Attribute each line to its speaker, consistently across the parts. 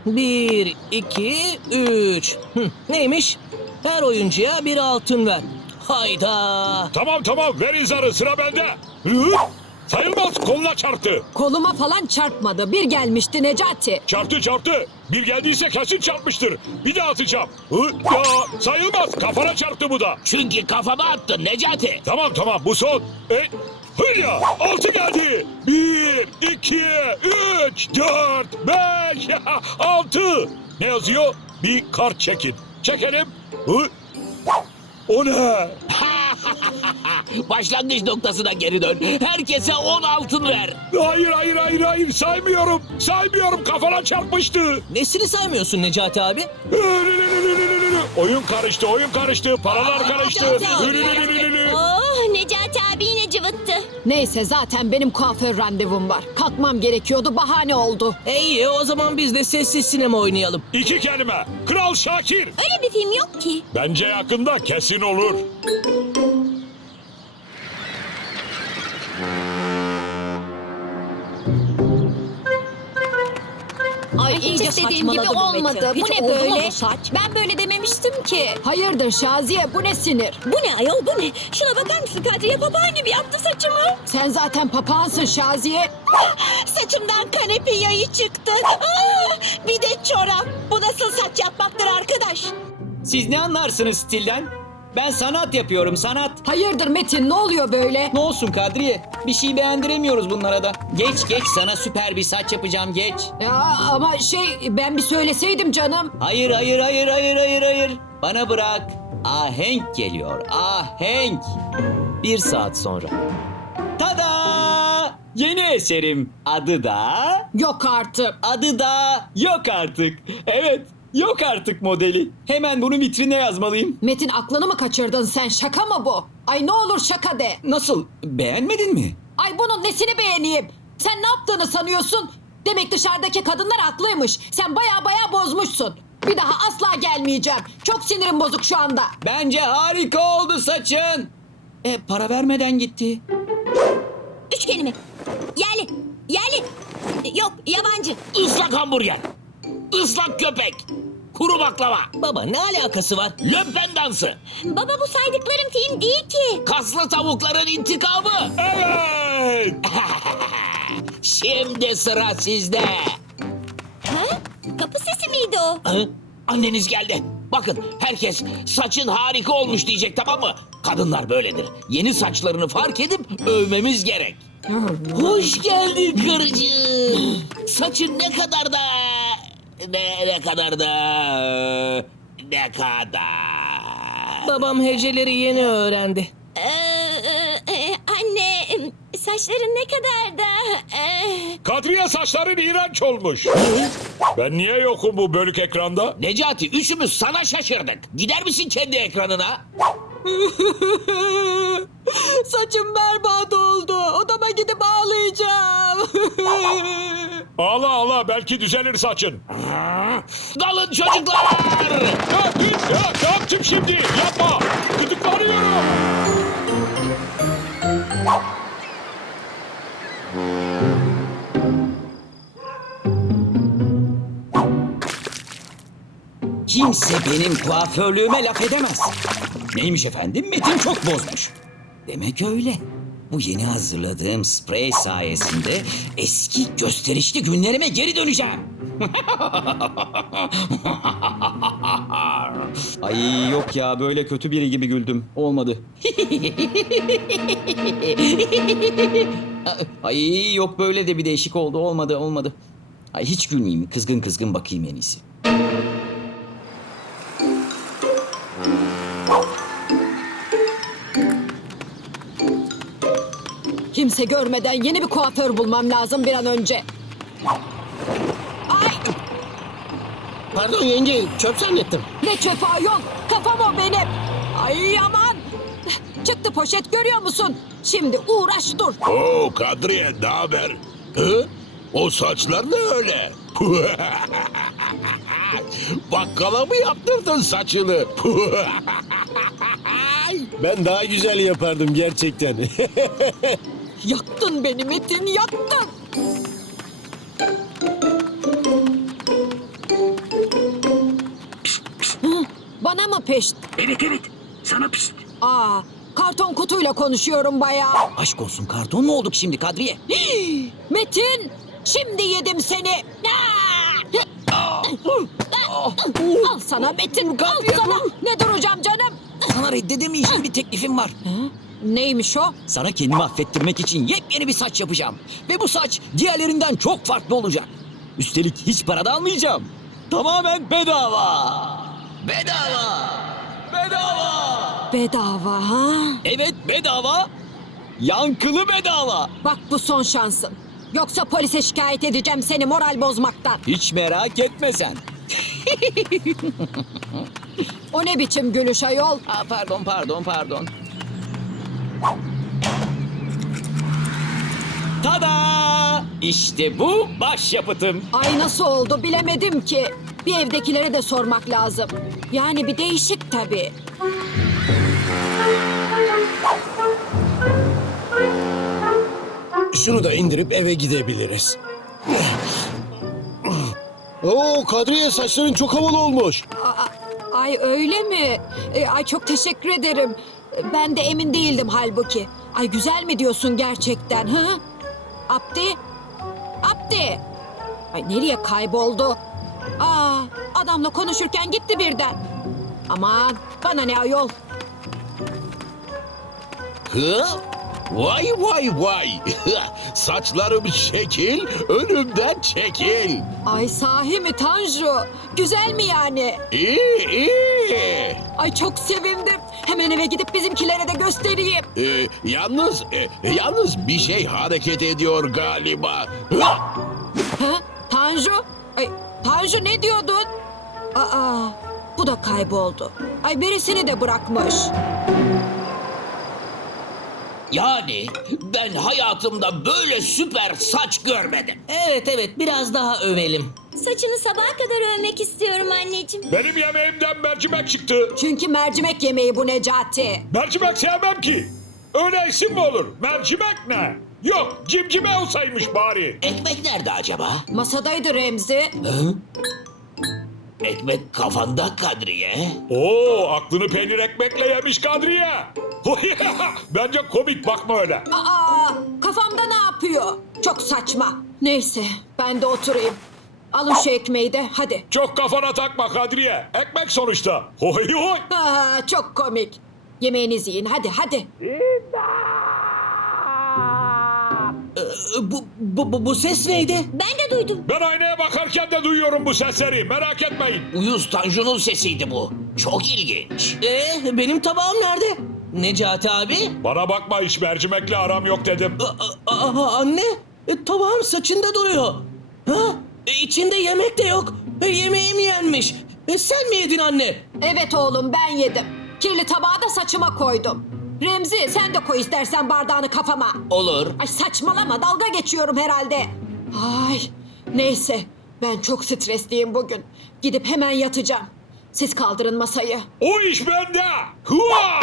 Speaker 1: 1, 2, 3. Neymiş? Her oyuncuya bir altın ver. Hayda.
Speaker 2: Tamam ver zarı, sıra bende. Hı? Sayılmaz, koluna çarptı.
Speaker 3: Koluma falan çarpmadı. Bir gelmişti Necati.
Speaker 2: Çarptı. Bir geldiyse kesin çarpmıştır. Bir daha atacağım. Hı? Ya sayılmaz, kafana çarptı bu da.
Speaker 4: Çünkü kafama attın Necati.
Speaker 2: Tamam bu son. Hıyya, 6 geldi. 1, 2, 3, 4, 5, 6. Ne yazıyor? Bir kart çekin. Çekelim. Hı? O ne?
Speaker 4: Başlangıç noktasına geri dön. Herkese 10 altın ver.
Speaker 2: Hayır, saymıyorum, kafana çarpmıştı.
Speaker 1: Nesini saymıyorsun Necati abi?
Speaker 2: Oyun karıştı, paralar karıştı.
Speaker 5: Oh, Necati abi yine cıvıttı.
Speaker 3: Neyse zaten benim kuaför randevum var. Kalkmam gerekiyordu, bahane oldu.
Speaker 1: İyi, o zaman biz de sessiz sinema oynayalım.
Speaker 2: 2 kelime, Kral Şakir.
Speaker 5: Öyle bir film yok ki.
Speaker 2: Bence yakında kesin olur.
Speaker 3: Ay
Speaker 5: Hiç
Speaker 3: iyice
Speaker 5: istediğim gibi
Speaker 3: saçmaladı bu
Speaker 5: olmadı.
Speaker 3: Metin.
Speaker 5: Bu
Speaker 3: Hiç
Speaker 5: ne
Speaker 3: oldu mu
Speaker 5: böyle?
Speaker 3: bu saç?
Speaker 5: Ben böyle dememiştim ki.
Speaker 3: Hayırdır Şaziye, bu ne sinir?
Speaker 5: Bu ne ayol, bu ne? Şuna bakar mısın Kadriye, papağan gibi yaptı saçımı.
Speaker 3: Sen zaten papağansın Şaziye.
Speaker 5: Saçımdan kanepe yayı çıktı. Bir de çorap. Bu nasıl saç yapmaktır arkadaş?
Speaker 6: Siz ne anlarsınız stilden? Ben sanat yapıyorum, sanat.
Speaker 3: Hayırdır Metin, ne oluyor böyle?
Speaker 6: Ne olsun Kadriye? Bir şey beğendiremiyoruz bunlara da. Geç, sana süper bir saç yapacağım, geç.
Speaker 3: Ya ama ben bir söyleseydim canım.
Speaker 6: Hayır. Bana bırak. Ahenk geliyor, ahenk.
Speaker 1: 1 saat sonra.
Speaker 6: Tada! Yeni eserim. Adı da yok artık. Evet, yok artık modeli. Hemen bunu vitrine yazmalıyım.
Speaker 3: Metin, aklını mı kaçırdın sen? Şaka mı bu? Ay ne olur şaka de.
Speaker 6: Nasıl? Beğenmedin mi?
Speaker 3: Ay bunun nesini beğeneyim? Sen ne yaptığını sanıyorsun? Demek dışarıdaki kadınlar haklıymış. Sen baya bozmuşsun. Bir daha asla gelmeyeceğim. Çok sinirim bozuk şu anda.
Speaker 6: Bence harika oldu saçın. Para vermeden gitti.
Speaker 5: 3 kelime. Yerli. Yok, yabancı.
Speaker 4: Islak hamburger. Islak köpek. Kuru baklava.
Speaker 1: Baba ne alakası var?
Speaker 4: Lömpen dansı.
Speaker 5: Baba, bu saydıklarım film değil ki.
Speaker 4: Kaslı tavukların intikamı.
Speaker 2: Evet.
Speaker 4: Şimdi sıra sizde.
Speaker 5: Ha? Kapı sesi miydi o?
Speaker 4: Hı? Anneniz geldi. Bakın herkes saçın harika olmuş diyecek, tamam mı? Kadınlar böyledir. Yeni saçlarını fark edip övmemiz gerek. Hoş geldin karıcığım. Saçın ne kadar da... Ne kadar...
Speaker 1: Babam heceleri yeni öğrendi.
Speaker 5: Anne, saçların ne kadar da...
Speaker 2: Kadriye, saçların iğrenç olmuş. Ben niye yokum bu bölük ekranda?
Speaker 4: Necati, üçümüz sana şaşırdık. Gider misin kendi ekranına?
Speaker 3: Saçım berbat oldu. Odama gidip ağlayacağım.
Speaker 2: Ağla belki düzelir saçın.
Speaker 4: Dalın çocuklar!
Speaker 2: Ne yaptım şimdi? Yapma. Gıdıklanıyorum.
Speaker 6: Kimse benim kuaförlüğüme laf edemez. Neymiş efendim? Metin çok bozmuş. Demek öyle. Bu yeni hazırladığım sprey sayesinde eski gösterişli günlerime geri döneceğim. Ay yok ya, böyle kötü biri gibi güldüm. Olmadı. Ay yok, böyle de bir değişik oldu. Olmadı. Ay hiç gülmeyeyim. Kızgın bakayım en iyisi.
Speaker 3: Kimse görmeden yeni bir kuaför bulmam lazım bir an önce. Ay
Speaker 4: Pardon yenge, çöp zannettim.
Speaker 3: ne çöp ayol. Kafam o benim. Ay aman. Çıktı poşet, görüyor musun? Şimdi uğraş dur.
Speaker 7: Oo Kadriye, ne haber? Hı? O saçlar ne öyle? Bakkala mı yaptırdın saçını?
Speaker 8: Ben daha güzel yapardım gerçekten.
Speaker 3: Yaktın beni Metin, yaktın. Bana mı pişt?
Speaker 6: Evet evet. Sana pişt.
Speaker 3: Aa, karton kutuyla konuşuyorum bayağı.
Speaker 6: Aşk olsun karton mu olduk şimdi Kadriye?
Speaker 3: Metin, şimdi yedim seni. Al sana Metin, al sana. Ne duracağım canım?
Speaker 6: Sana reddedemeyeceğim bir teklifim var.
Speaker 3: Neymiş o?
Speaker 6: Sana kendimi affettirmek için yepyeni bir saç yapacağım. Ve bu saç diğerlerinden çok farklı olacak. Üstelik hiç para da almayacağım. Tamamen bedava. Bedava. Bedava.
Speaker 3: Bedava ha?
Speaker 6: Evet bedava. Yankılı bedava.
Speaker 3: Bak bu son şansın. Yoksa polise şikayet edeceğim seni moral bozmaktan.
Speaker 6: Hiç merak etme sen.
Speaker 3: O ne biçim gülüş ayol?
Speaker 6: Aa, pardon. Tada! İşte bu başyapıtım.
Speaker 3: Ay nasıl oldu bilemedim ki. Bir evdekilere de sormak lazım. Yani bir değişik tabii.
Speaker 8: Şunu da indirip eve gidebiliriz. Oo Kadriye, saçların çok havalı olmuş.
Speaker 3: Ay öyle mi? Ay çok teşekkür ederim. Ben de emin değildim halbuki. Ay güzel mi diyorsun gerçekten ha? Abdi. Ay nereye kayboldu? Aa, adamla konuşurken gitti birden. Aman bana ne ayol.
Speaker 7: Hı? Vay. Saçlarım şekil, önümden çekil.
Speaker 3: Ay sahi mi Tanju? Güzel mi yani?
Speaker 7: İyi.
Speaker 3: Ay çok sevindim. Hemen eve gidip bizimkilere de göstereyim.
Speaker 7: Yalnız bir şey hareket ediyor galiba. Hı?
Speaker 3: Ha? Tanju? Ay, Tanju ne diyordun? Aa, bu da kayboldu. Ay birisini de bırakmış.
Speaker 4: Yani ben hayatımda böyle süper saç görmedim.
Speaker 1: Evet biraz daha övelim.
Speaker 5: Saçını sabaha kadar övmek istiyorum anneciğim.
Speaker 2: Benim yemeğimden mercimek çıktı.
Speaker 3: Çünkü mercimek yemeği bu Necati.
Speaker 2: Mercimek sevmem ki. Öyle isim mi olur? Mercimek ne? Yok, cimcime olsaymış bari.
Speaker 4: Ekmek nerede acaba?
Speaker 3: Masadaydı Remzi.
Speaker 4: Ekmek kafanda Kadriye.
Speaker 2: Oo, aklını peynir ekmekle yemiş Kadriye. Bence komik, bakma öyle.
Speaker 3: Aa, kafamda ne yapıyor? Çok saçma. Neyse, ben de oturayım. Alın şu ekmeği de, hadi.
Speaker 2: Çok kafana takma Kadriye. Ekmek sonuçta. Hoy hoy.
Speaker 3: Aa, çok komik. Yemeğinizi yiyin, hadi.
Speaker 1: Bu ses neydi?
Speaker 5: Ben de duydum.
Speaker 2: Ben aynaya bakarken de duyuyorum bu sesleri. Merak etmeyin.
Speaker 4: Uyuz Tanju'nun sesiydi bu. Çok ilginç.
Speaker 1: Benim tabağım nerede? Necati abi?
Speaker 2: Bana bakma, hiç mercimekle aram yok dedim.
Speaker 1: Anne, tabağım saçında duruyor. Ha? İçinde yemek de yok. Yemeğim yenmiş. Sen mi yedin anne?
Speaker 3: Evet oğlum, ben yedim. Kirli tabağı da saçıma koydum. Remzi, sen de koy istersen bardağını kafama.
Speaker 4: Olur.
Speaker 3: Ay saçmalama, dalga geçiyorum herhalde. Ay, neyse. Ben çok stresliyim bugün. Gidip hemen yatacağım. Siz kaldırın masayı.
Speaker 2: O iş bende. Hua!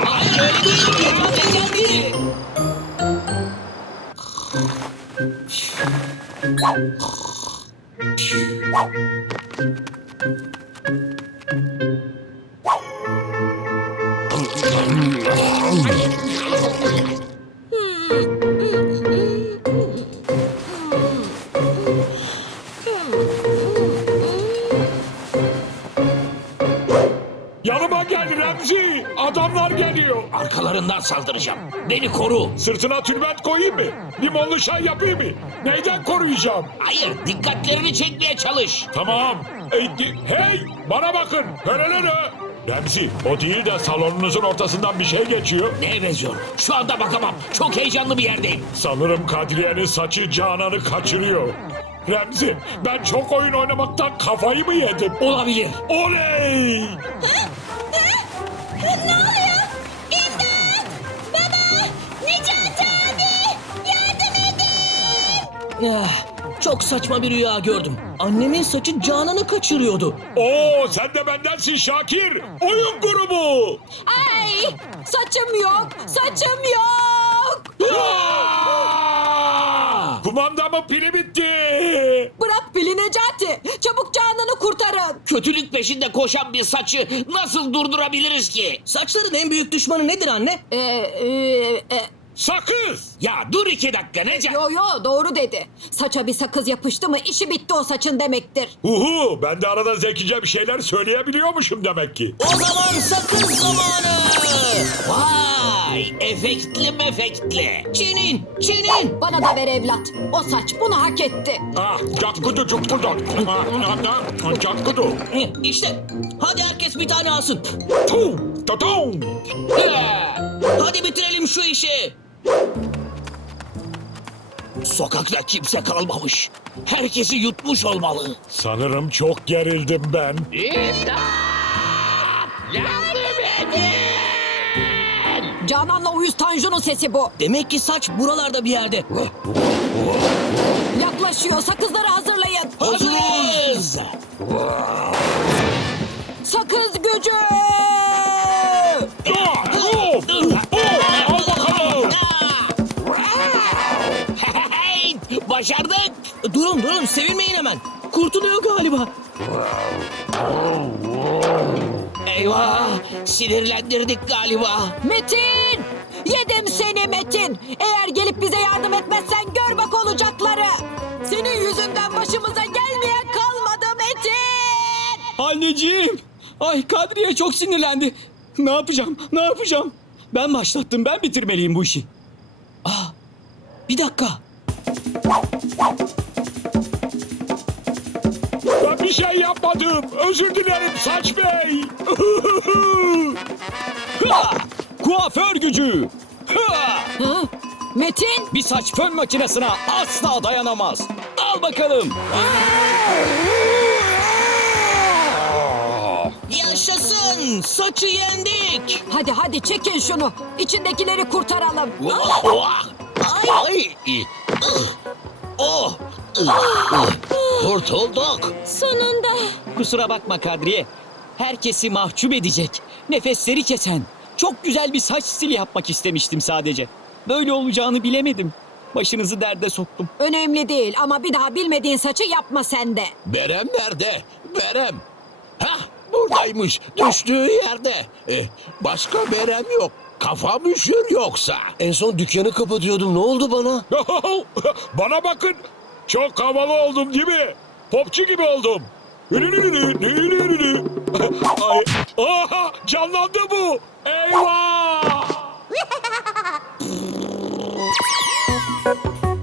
Speaker 2: Yanıma gel Remzi. Adamlar geliyor.
Speaker 4: Arkalarından saldıracağım. Beni koru.
Speaker 2: Sırtına tülbent koyayım mı? Limonlu çay yapayım mı? Neyden koruyacağım?
Speaker 4: Hayır, dikkatlerini çekmeye çalış.
Speaker 2: Tamam. Hey, bana bakın. Hörelere. Remzi, o değil de salonunuzun ortasından bir şey geçiyor.
Speaker 4: Neye benziyor? Şu anda bakamam. Çok heyecanlı bir yerdeyim.
Speaker 2: Sanırım Kadriye'nin saçı Canan'ı kaçırıyor. Remzi, ben çok oyun oynamaktan kafayı mı yedim?
Speaker 4: Olabilir.
Speaker 2: Oley!
Speaker 5: Ne oluyor? İmdat! Baba! Necati abi! Yardım edin!
Speaker 1: Çok saçma bir rüya gördüm. Annemin saçı Canan'ı kaçırıyordu.
Speaker 2: Oo, sen de bendensin Şakir. Oyun grubu.
Speaker 3: Ay, saçım yok.
Speaker 2: Kumandamın pili bitti.
Speaker 3: Bırak Pili Necati. Çabuk Canan'ı kurtarın.
Speaker 4: Kötülük peşinde koşan bir saçı nasıl durdurabiliriz ki?
Speaker 1: Saçların en büyük düşmanı nedir anne?
Speaker 2: Sakız!
Speaker 4: Ya dur 2 dakika Necat.
Speaker 3: Yo doğru dedi. Saça bir sakız yapıştı mı işi bitti o saçın demektir.
Speaker 2: Uhu, ben de arada zekice bir şeyler söyleyebiliyormuşum demek ki.
Speaker 1: O zaman sakız zamanı.
Speaker 4: Vay, efektli mefektli.
Speaker 1: Çinin.
Speaker 3: Bana da ver evlat. O saç bunu hak etti.
Speaker 2: Ah, cakkudu cukkudu. Cakkudu.
Speaker 1: İşte. Hadi herkes bir tane alsın.
Speaker 2: Tum, tutum.
Speaker 1: Hadi bitirelim şu işi.
Speaker 4: Sokakta kimse kalmamış. Herkesi yutmuş olmalı.
Speaker 2: Sanırım çok gerildim ben.
Speaker 3: Canan'la Uyuz Tanju'nun sesi bu.
Speaker 1: Demek ki saç buralarda bir yerde.
Speaker 3: Yaklaşıyor. Sakızları hazırlayın.
Speaker 4: Hazırız.
Speaker 3: Sakız gücü.
Speaker 2: Al bakalım.
Speaker 4: Hey, başardık.
Speaker 1: Durun sevinmeyin hemen. Kurtuluyor galiba.
Speaker 4: Eyvah, sinirlendirdik galiba.
Speaker 3: Metin! Yedim seni Metin. Eğer gelip bize yardım etmezsen gör bak olacakları. Senin yüzünden başımıza gelmeyen kalmadı Metin.
Speaker 6: Anneciğim. Ay Kadriye çok sinirlendi. Ne yapacağım? Ben başlattım. Ben bitirmeliyim bu işi.
Speaker 1: Bir dakika.
Speaker 2: Ben bir şey yapmadım. Özür dilerim Saç Bey.
Speaker 6: Kuaför gücü.
Speaker 3: Hı? Metin!
Speaker 6: Bir saç fön makinesine asla dayanamaz. Al bakalım.
Speaker 1: Yaşasın. Saçı yendik.
Speaker 3: Hadi çekin şunu. İçindekileri kurtaralım.
Speaker 4: Ay. Oh. Kurtulduk.
Speaker 5: Sonunda.
Speaker 6: Kusura bakma Kadriye. Herkesi mahcup edecek, nefesleri kesen, çok güzel bir saç stili yapmak istemiştim sadece. Böyle olacağını bilemedim. Başınızı derde soktum.
Speaker 3: Önemli değil ama bir daha bilmediğin saçı yapma sen de.
Speaker 7: Berem nerede? Berem. Hah, buradaymış. Düştüğü yerde. Başka Berem yok. Kafam üşür yoksa.
Speaker 8: En son dükkanı kapatıyordum. Ne oldu bana?
Speaker 2: Bana bakın. Çok havalı oldum değil mi? Popçu gibi oldum. Ay, aha, canlandı bu. Eyvah!